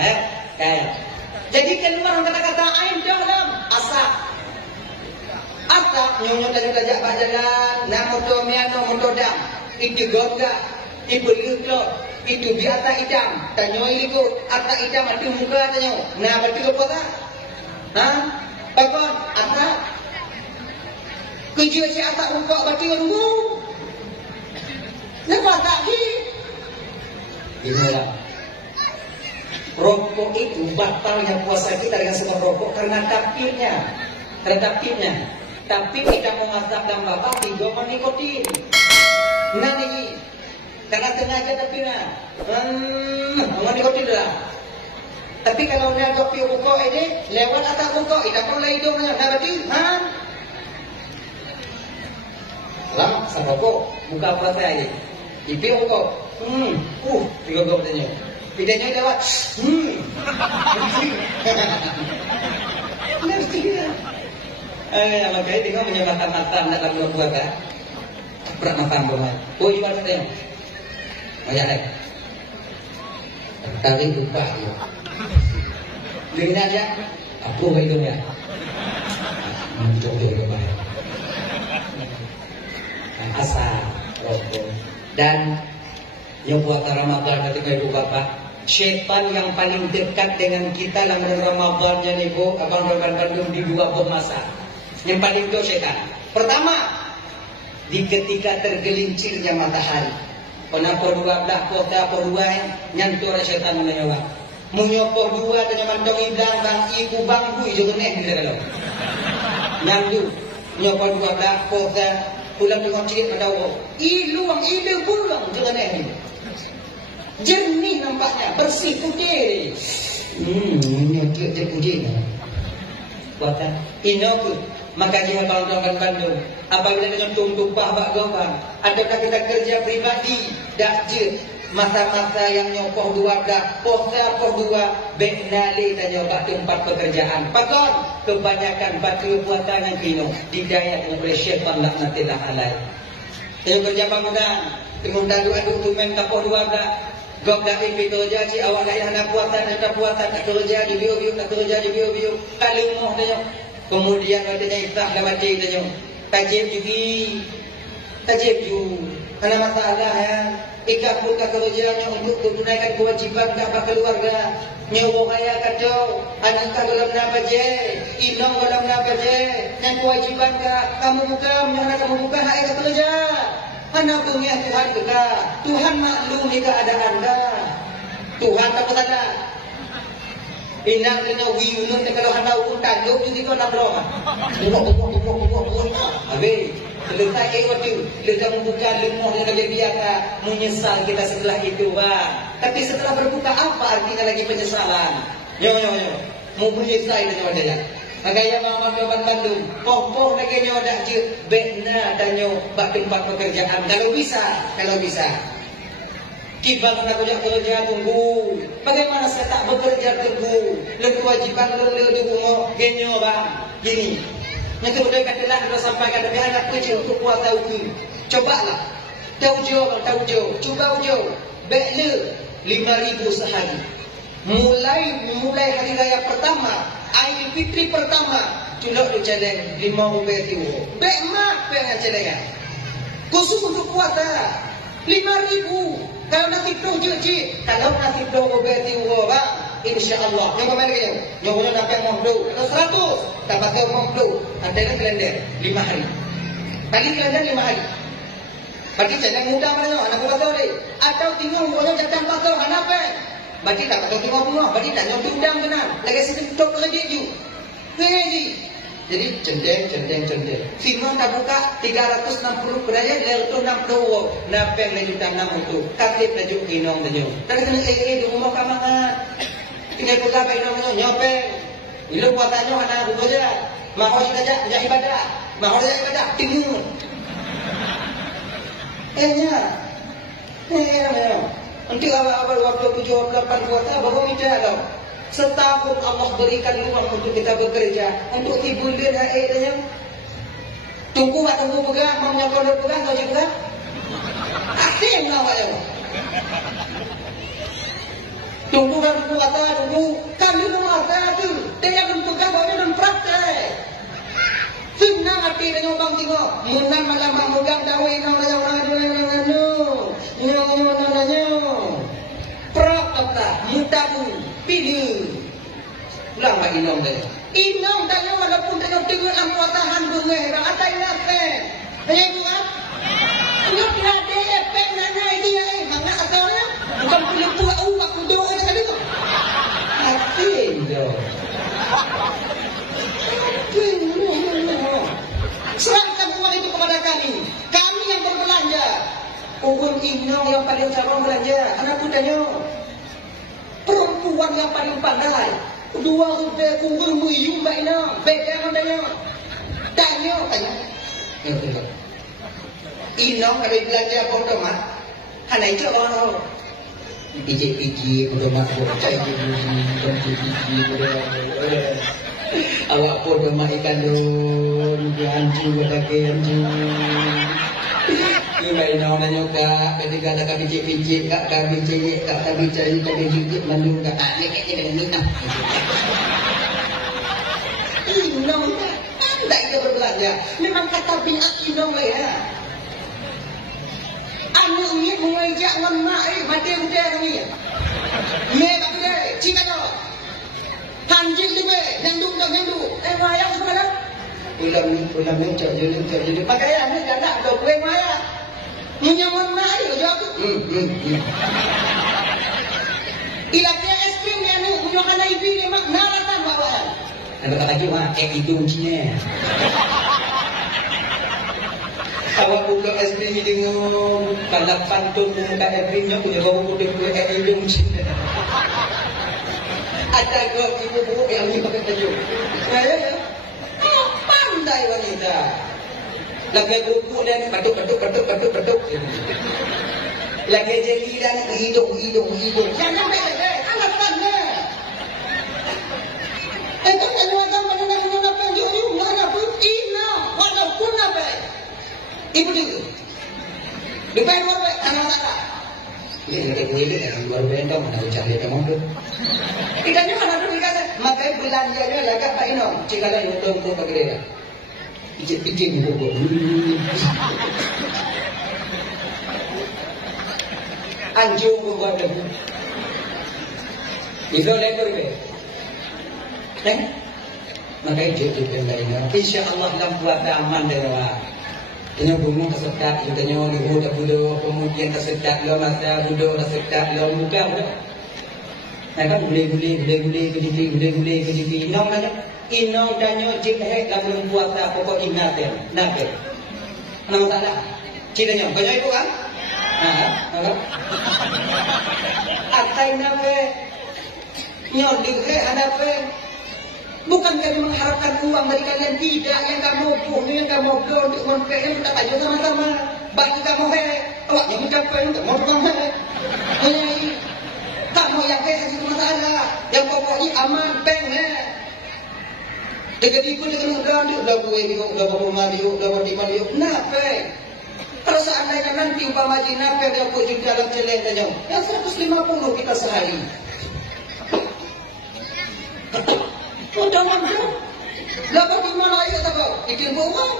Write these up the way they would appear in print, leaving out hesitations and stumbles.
Kayak. Jadi keluar kata-kata ain dalam asap. Asap nyonya tadi tajak jalan, nak motor miano motor dam. Itu goga, itu luklo, itu biasa idam. Tanyo iliku, atas idam ada muka tanyo. Nah, berarti apa tak? Hah? Pakon, atas. Kerja si atas muka berarti rumbu. Lepas tak ni? Inilah. Rokok itu batalnya puasa kita dengan semua rokok karena tapirnya. Tapi kita mengasap dalam bapak tiga nikotin. Nah ni, karena sengaja tapirnya. Nikotin dah. Tapi kalau dia kopi rokok ini lewat atas rokok, kita perlu hidungnya. Nah berarti, lama sama rokok, buka puasa ini. Ipi rokok, tiga gom tanya. Bidanya lewat, makanya tengok punya mata-mata nak lalu buat kan? Pernah makan boleh. Oh iwan tanya, banyak deh. Tadi lupa dia. Dengan aja, apa hidungnya? Mencoba juga baik. Asal rokok dan yang buat Ramadan ketika ibu bapak. Syaitan yang paling dekat dengan kita dalam Ramadannya nih bu, abang Bandung di dua masa. Yang paling itu syaitan. Pertama, di ketika tergelincirnya matahari. Kenapa dua belah kota dua nyantur syaitan menyewa. Menyopoh dua dengan mantong ibang bang ibu bangku itu nih di dalam. Nyandu menyopoh dua belah kota pulang dengan cilik pada Allah. Iluang ide pulang jangan nih. Jernih nampaknya, bersih putih. Nyokit je putih. Kuatan inokut. Maka dia kawan-kawan Bandung, apabila dengan tumpah bak gopang, adakah kita kerja pribadi? Dak je masa-masa yang nyopoh dua dak, posa poh dua, beknali dan nyoba tempat pekerjaan. Pakon kebanyakan batu buatan yang kino didayat oleh syaitan laknatillah alaih. Yang kerja bangunan, tengok adu tumen kapoh dua dak. Gok dah impi kerja si awak dah nak puatan tak kerja di bio tak kerja di bio kali moh tanya. Kemudian katanya iftah dah mati tanya. Tajib ju. Karena masalah ya. Ikap pun kerjanya untuk menunaikan kewajiban dak keluarga. Nyawa kaya kacau, anak dalam nak baje, inong dalam nak baje, yang kewajiban kamu buka, anak kamu buka hak kerja. Anak punya Tuhan juga. Tuhan maklumi keadaan dah. Tuhan tak salah. Inang kena wiunun kalau hendak untan jauh jadi kau nak roh. Bukuk. Habis selesai itu, kita membuka lemah dengan biasa menyesal kita setelah itu, Tapi setelah berbuka apa artinya lagi penyesalan? Yo. Mau menyesal dengan dia. Agaya mama kawan Bandung, poh lagi nyo dak je bekna danyo bak tempat pekerjaan kalau bisa. Kibang nak kerja tunggu. Bagaimana saya tak bekerja tunggu? Le kewajiban le tunggu genyo gini. Yang kedua katalah kalau sampaikan tapi anak kerja untuk kuat tahu tu. Cobalah. Tahu jo. Cuba ujo. Bekle 5,000 sehari. Mulai hari raya pertama. Air fitri pertama Culok di challenge 5 ubet itu Bek mak pengen challenge Khusus untuk puasa 5,000 Kalau nasi pro je Kalau nasi pro ubet itu InsyaAllah Yang mana lagi Yang punya dapat mohdo Kalau 100 Tak pakai mohdo Antara kalender 5 hari Tadi kalender 5 hari Berarti challenge mudah mana Anak pasal ni Atau tinggal Kalau jatuh pasal Anak apa Berarti tak pakai 50, berarti tak nyontok udang benar. Lagi sistem tok kredit ju. Jadi cendeng. Firman tak buka 360 beraya 260. Napeng le juta 6 itu. Katip le juk inong tu. Tak kena di rumah kamangan. Tinggal buka pe inong nyopeng. Ilu buatannya anak aku saja. Mau saja ibadah. Timur. Nanti awal waktu 78 puasa baru minta tau. Setahun Allah berikan ruang untuk kita bekerja, untuk timbul dia airnya. Tunggu pegang, mau nyokor pegang, kau pegang. Asyik awak ya. Tunggu kan kata tunggu. Kami mengata tu. Dia belum pegang bawa belum praktek. Senang hati dengan bang tengok. Munan malam megang dawe nang Prak kata mutabu pilih. Ulang lagi inong tanya. Inong tanya walaupun tengok dalam kuatahan bunga. Ada inape. Hanya buat. Hanya ada efek nana ini ya. Mana katanya? Bukan punya buat uang doa ada tadi tu. Asin doa. Serahkan uang itu kepada kami. Kami yang berbelanja. Uang inong yang paling jarang belanja. Anak putanya. Perempuan yang paling pandai. Dua rupiah kubur muyung mbak inong. Beda kan tanya. Tanya. Inong kalau belanja apa udah mak? Hanya itu orang. Pijik-pijik udah mak. Bocai pijik udah. Awak pun mak ikan dun. Anjing ada ke anjing. Ini mbak inong nanya kak. Ketika ada kak pijik-pijik. Kak pijik. Kak pijik. Kak pijik. Mandung kak. Lekak dia dengan minah. Inong pandai dia berbelanja. Memang kata biak inong lah ya. Anu ni mengajak dengan mak mati muda kami. Mek apa dia? Cina kau. Hanjing tu be, nyandung. Wayang semua. Ulam ni jadi pakaian ni kan tak kau kuih maya. Nyaman mak dia jawab tu. Ilaknya es krim ni anu punya ibu ni mak naratan bawa. Ada kata lagi mak hidung Cina. Awak buka es krim ni dengan balap pantun muka es krimnya punya bau putih hidung Cina. Ada kau ibu yang ni pakai baju. Ya. Oh, pandai wanita. Lagi buku dan batuk. Lagi jeli dan hidung. Jangan beda. Alasannya. Kan agama mana penjuru mana pun ina walaupun apa. Ibu dia. Depan luar tanah tak. Ini yang luar bendong mana cari kamu tu. Ikannya mana tu ikan? Makai belanjanya lagak Pak Inong. Cikalah untuk bagi dia. Pijit buku. Anjung buat dia. Itu lekor ke? Makai jadi lainnya. InsyaAllah dalam buat aman dia. Ini bunga kesedak, katanya ibu dah budo, kemudian kesedak lo masa budo kesedak lo muka budo. Kan boleh kejipi. Inong tanya jihad dalam puasa pokok ingat ya, nak. Nama salah. Ceritanya, banyak ibu kan? Apa? Atai nabe, nyoduk ada. Bukan kami mengharapkan uang dari kalian, tidak. Yang kamu bunuh, yang kamu blow untuk monpek, yang kita tajuk sama-sama. Bagi kamu awaknya mencapai untuk monpek. Kamu yang itu masalah. Yang pokoknya aman, peng. Dekat ikut dengan mudah, udah gue biuk, udah rumah biuk, udah timah biuk. Nah, peng. Kalau seandainya nanti umpama jinapnya dia pun juga dalam celeng tanya. Yang 150 kita sehari. Udah mampu. Lalu di mana ayat apa? Ikan bawang.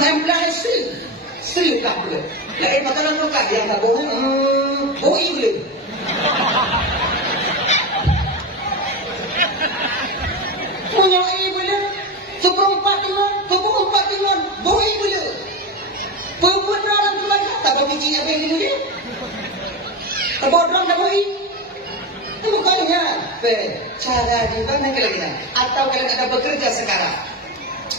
Membelah Sri tak boleh. Lain makanan lokal yang tak bohong. Boi boleh. Punya boleh. Seperempat iman. Boi boleh. Perempuan dalam keluarga. Tak apa biji apa yang boleh. Bodoh dah boi. Itu bukannya cara di mana kalian atau kalian ada bekerja sekarang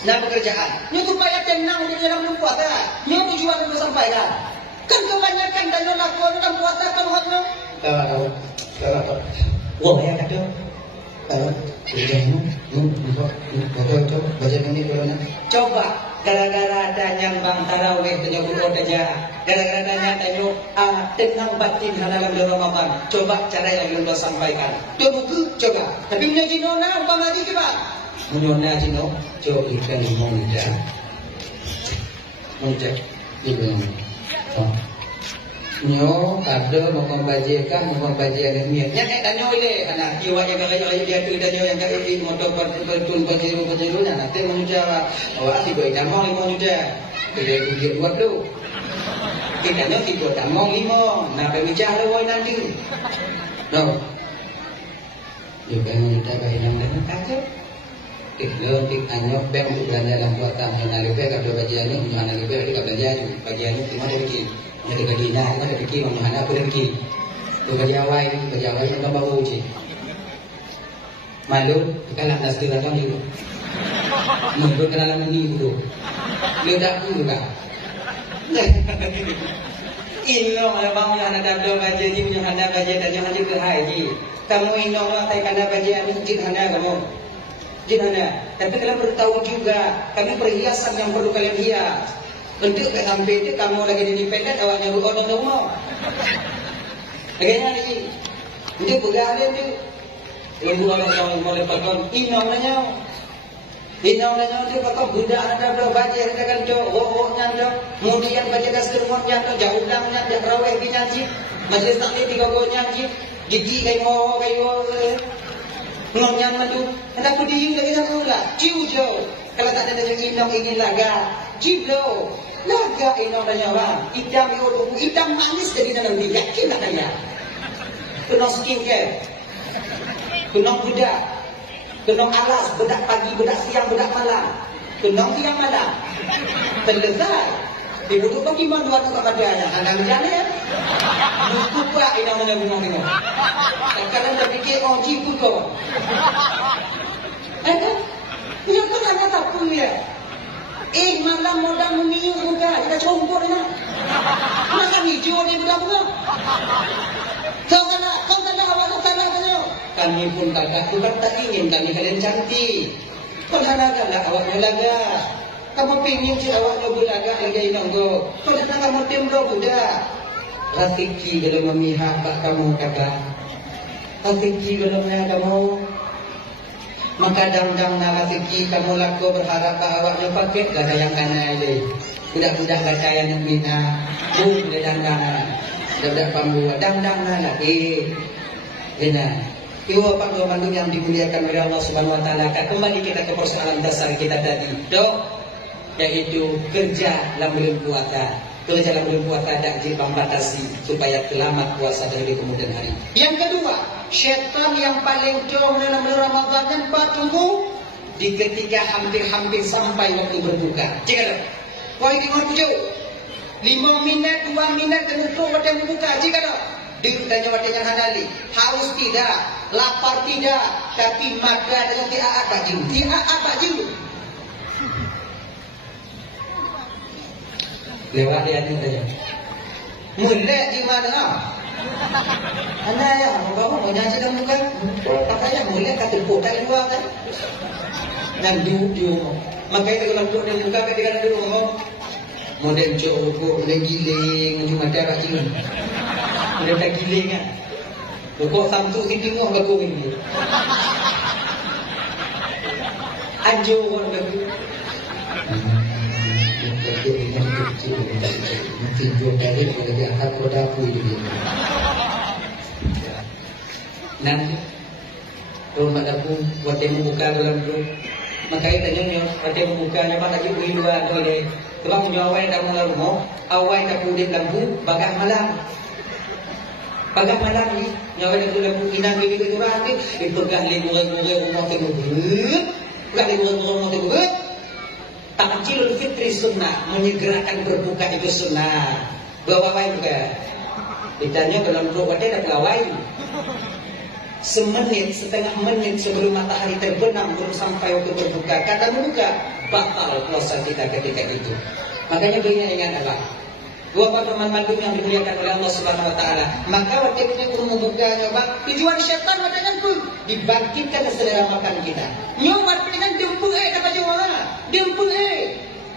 dan pekerjaan ini supaya tenang di dalam puasa ini tujuan untuk sampaikan kan kebanyakan dalam lakukan dalam puasa kamu harus wah ya kata kalau kerjanya baca ini corona coba gara-gara ada yang bang tarawih penyebut saja gara-gara ada tanya tenang batin dalam bulan Ramadan coba cara yang belum sampaikan dia buku coba tapi menjino na umpama lagi coba menjino jino coba ikan monja ibu Nyo kada mau membajikan mau membajikan ni. Yang tanya oleh anak jiwa yang kaya dia tu dan yang kaya di motor pertun pajiru nanti menjawab awak si boy damong limo juga. Dia dia buat tu. Kita nyo si boy damong limo. Nah berbicara boy nanti. No. Juga kita bayang dengan kacau. Kita anyok bang tu berada dalam buatan yang lebih kalau bajian ni mana lebih di bajian ni cuma ada bikin. Jadi kadina kita ada fikir mana aku ada fikir. Tu bajawai yang bawa uji. Malu kalau nak sekolah kan dulu. Mungkin kenalan ni dulu. Dia dah dulu kan. Ino bang yang ada dua baca ji punya handa baca dan jangan ji ke haji. Kamu ino lah saya kena baca ni jin handa kamu. Jin handa. Tapi kalian perlu tahu juga kami perhiasan yang perlu kalian hias. Untuk sampai itu kamu lagi di independen awaknya berkodok rumah. Bagaimana lagi? Untuk bergala itu ibu orang yang boleh pakon inamnya. Inamnya itu pakon budak ada berapa baca kita kan tu rokoknya tu. Kemudian baca kasturnya tu jauh ulangnya dia raweh binanji. Majlis taklim tiga gonya ji. Gigi kayu ngomnya tu. Hendak kudiing lagi nak ulah. Ciu jauh. Kalau tak ada yang inam ingin laga. Ciblo. Laga ino tanya bang, hitam itu hitam manis jadi dalam dia yakin tak tanya. Kena skincare, kena budak, kena alas, budak pagi, budak siang, budak malam, kena siang malam, selesai. Ibu tu bagi mana dua tu kepadanya, anda berjalan ya? Lupa ino tanya bang ino. Sekarang dah fikir cipu tu. Kan? Dia pun ada tak punya. Malam modal meniup muka kita compor nak. Makan hijau dia tidak buka. Kau tak awak tak tanya. Kami pun tak bukan tak ingin kami kalian cantik. Perhanakanlah awaknya laga. Kamu pingin si awaknya bulaga lagi inang go. Kau datang kamu tembro budak. Rafiki kalau memihak tak kamu kata. Rafiki kalau memihak kamu. Maka dang-dang narasiki kamu laku berharap awaknya pakai gada yang kanan ini. Budak-budak gada yang bina. Bum dia dang-dang. Budak pambuat dang-dang lagi. Benar. Iwa Pak Bandung yang dimuliakan oleh Allah Subhanahu Wa Taala. Kembali kita ke persoalan dasar kita tadi. Dok, yaitu kerja dalam bulan puasa. Kerja dalam bulan puasa tak dibatasi supaya selamat puasa dari kemudian hari. Yang kedua, syaitan yang paling jauh dalam bulan Ramadan dan bertemu di ketika hampir-hampir sampai waktu berbuka. Jika wah ini waktu jauh 5 minit, 2 minit dan waktu berbuka. Jika ditanya waktunya hadali, haus tidak, lapar tidak, tapi makan dengan tidak apa julu, tidak apa julu. Lewat dia ni saja. Mulai di mana? Anda ya, kamu menyanyi dan bukan? Pakainya mulai kata kota di luar kan? Dan di rumah. Makanya kalau duduk dan buka ketika di rumah, model jauh, model giling, cuma darah jiran. Model tak giling kan? Kok samtu di timur bagus ini. Anjur pun bagus. Nanti dua kali boleh diangkat roda aku ini. Nanti rumah dapur buat yang membuka dalam grup. Makanya tanya buat yang membukanya apa lagi bui dua boleh. Sebab punya awal dah mula rumah, awal dah pudih lampu, bagas malam. Bagas malam ni, nyawa dah pudih lampu inang begitu tu nanti dipegang lemur-lemur rumah tengah. Pegang lemur-lemur rumah tengah. Takjilul fitri sunnah, menyegerakan berbuka itu sunnah. Gawai juga. Ditanya dalam grup ada gawai. Semenit, setengah menit sebelum matahari terbenam belum sampai waktu berbuka. Kata membuka, batal puasa kita ketika itu. Makanya beliau ingat apa? Dua teman mandum yang dimuliakan oleh Allah Subhanahu Wa Taala. Maka waktu itu membuka nyoba tujuan syaitan dengan pun dibangkitkan selera makan kita. Nyoba dengan dempu dapat jawab. Dempu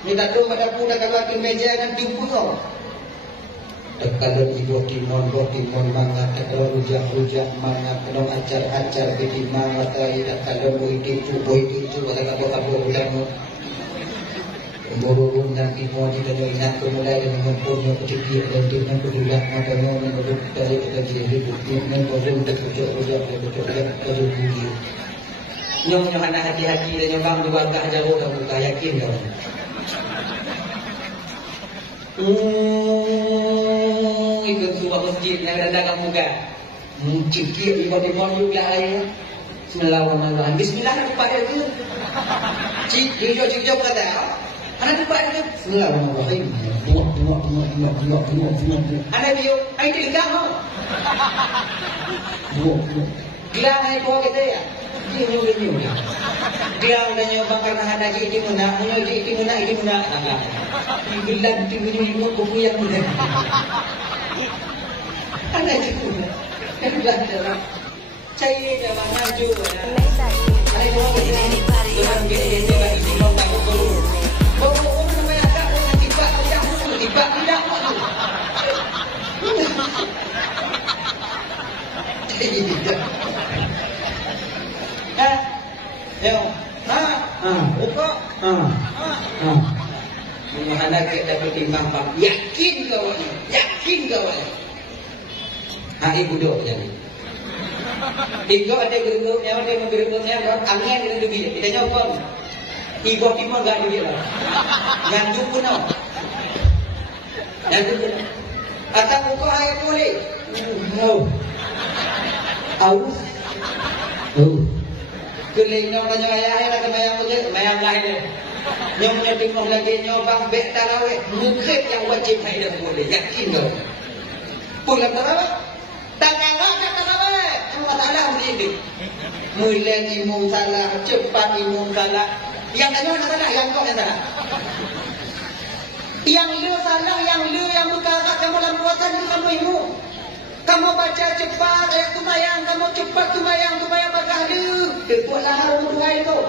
minta tu pada pudak kalau di meja dan dempu tu. Kalau ibu timon mangat kalau rujak mangat kalau acar bikin mangat tidak kalau boy itu pada kabur bulan. Borong nanti mau ditanya ingat mulai dengan mempunyai kecil dan dengan kedua matanya menurut dari kejadian itu dengan borong dan kecil-kecil kecil budi. Nyong hana hati-hati dan nyong bang dua gah jauh kamu tak yakin kamu. Ikut sebuah masjid yang ada kamu kan. Cikir di bawah juga air. Bismillahirrahmanirrahim. Bismillah nak pakai itu. Cik jauh kata. Anak tu pakai itu. Bismillahirrahmanirrahim. Tengok. Anak dia, ai dia gelang ho. Gelang ai bawa kita ya. Dia nyuruh. Gelang dan nyoba karena ada di mana, di mana. Gelang di mana buku yang muda. Anak itu. Gelang dalam. Cai dalam maju. Anak bawa kita. Dengan gede bagi kita tak perlu. Oh, namanya agak orang tiba tidak. Mana kita bertimbang bang? Yakin kawan. Ibu doa jadi. Ibu ada gerupnya, angin itu dia. Kita nyoba. Ibu timur gak dia lah. Ngandu pun no. Atau buka air boleh. No. Aus. Keling nanya ayah lah mayang lahir. Nyong tengok lagi nyobang bek tarawih mungkin yang wajib hai dah boleh yakin kau. Pulang tarawih. Tangan tarawih. Allah Taala beri. Mulai imam salah, cepat imam salah. Yang tanya nak salah, yang kau yang salah. Yang lu salah, yang berkarat kamu dalam puasa itu kamu ilmu. Kamu baca cepat ayat tumayang, kamu cepat tumayang berkahdu. Buatlah harum dua itu.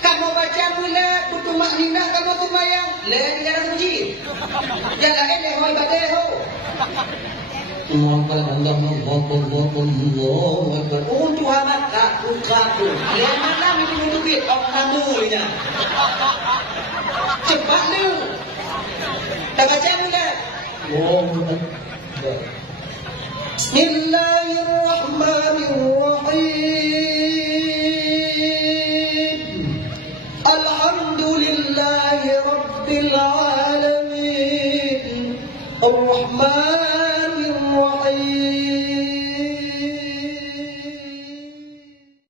Kamu baca mula bertumak nina, kamu tumayang. Lepas di dalam suci. Jangan ini hoi badai ho. Allah. Untuk amat tak ukapu. Lihat malam itu menukit orang kamunya. Cepat lu. Tak baca mula. Bismillahirrahmanirrahim. Alhamdulillahi Rabbil Alamin. Ar-Rahman